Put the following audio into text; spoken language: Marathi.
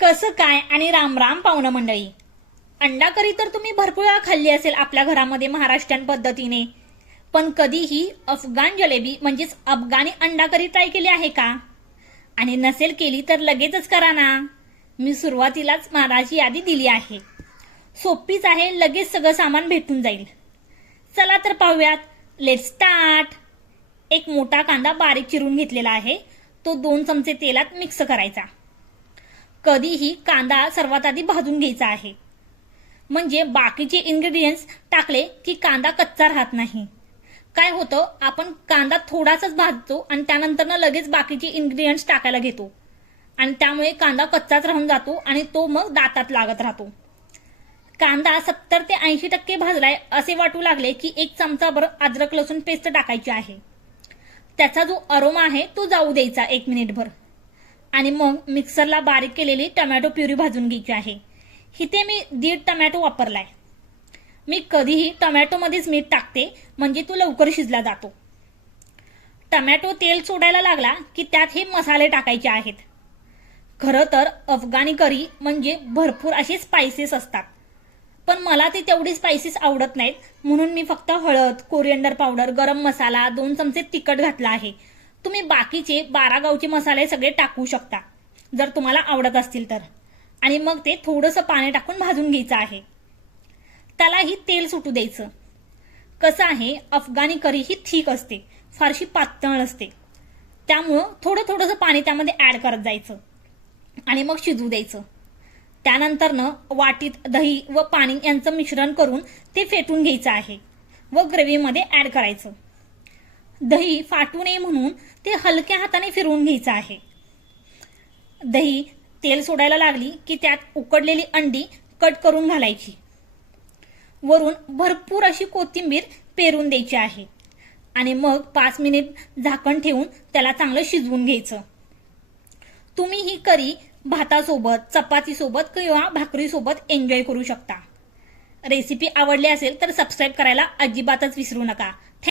कसं काय आणि रामराम पाहुणं मंडळी? अंडा करी तर तुम्ही भरपूर वेळा खाल्ली असेल आपल्या घरामध्ये महाराष्ट्रीयन पद्धतीने. पण कधीही अफगाण जलेबी म्हणजेच अफगाणी अंडा करी ट्राय केली आहे का? आणि नसेल केली तर लगेचच करा ना. मी सुरुवातीलाच महाराजी यादी दिली आहे. सोपीच आहे लगेच सगळं सामान भेटून जाईल. चला तर पाहूयात. लेट स्टार्ट एक मोठा कांदा बारीक चिरून घेतलेला आहे. तो दोन चमचे तेलात मिक्स करायचा. कधीही कांदा सर्वात आधी भाजून घ्यायचा आहे. म्हणजे बाकीचे इन्ग्रेडियंट्स टाकले की कांदा कच्चा राहत नाही. काय होतं? आपण कांदा थोडासाच भाजतो आणि त्यानंतर लगेच बाकीचे इन्ग्रेडियंट्स टाकायला घेतो. आणि त्यामुळे कांदा कच्चाच राहून जातो आणि तो मग दातात लागत राहतो. कांदा सत्तर ते ऐंशी टक्के भाजलाय असे वाटू लागले की एक चमचाभर अद्रक लसूण पेस्ट टाकायची आहे. त्याचा जो अरोमा आहे तो जाऊ द्यायचा एक मिनिटभर आणि मग मिक्सरला बारीक केलेली टमॅटो प्युरी भाजून घ्यायची आहे. इथे मी दीड टमॅटो वापरलाय. मी कधीही टमॅटोमध्येच मीठ टाकते म्हणजे तो लवकर शिजला जातो. टमॅटो तेल सोडायला लागला की त्यात हे मसाले टाकायचे आहेत. खरं तर अफगाणी करी म्हणजे भरपूर असे स्पायसेस असतात. पण मला ते तेवढी स्पायसेस आवडत नाहीत म्हणून मी फक्त हळद कोरिअंडर पावडर गरम मसाला दोन चमचे तिखट घातला आहे. तुम्ही बाकीचे बारा गावचे मसाले सगळे टाकू शकता जर तुम्हाला आवडत असतील तर. आणि मग ते थोडंसं पाणी टाकून भाजून घ्यायचं आहे. त्यालाही तेल सुटू द्यायचं. कसं आहे अफगाणी करी ही ठीक असते फारशी पातळ असते. त्यामुळं थोडं थोडंसं पाणी त्यामध्ये ॲड करत जायचं. आणि मग शिजू द्यायचं. त्यानंतरनं वाटीत दही व पाणी यांचं मिश्रण करून ते फेटून घ्यायचं आहे व ग्रेव्हीमध्ये ॲड करायचं. दही फाटू नये म्हणून ते हलक्या हाताने फिरवून घ्यायचं आहे. दही तेल सोडायला लागली की त्यात उकडलेली अंडी कट करून घालायची. वरून भरपूर अशी कोथिंबीर पेरून द्यायची आहे. आणि मग पाच मिनिट झाकण ठेवून त्याला चांगलं शिजवून घ्यायचं. तुम्ही ही करी भातासोबत चपातीसोबत किंवा भाकरीसोबत एन्जॉय करू शकता. रेसिपी आवडली असेल तर सबस्क्राईब करायला अजिबातच विसरू नका.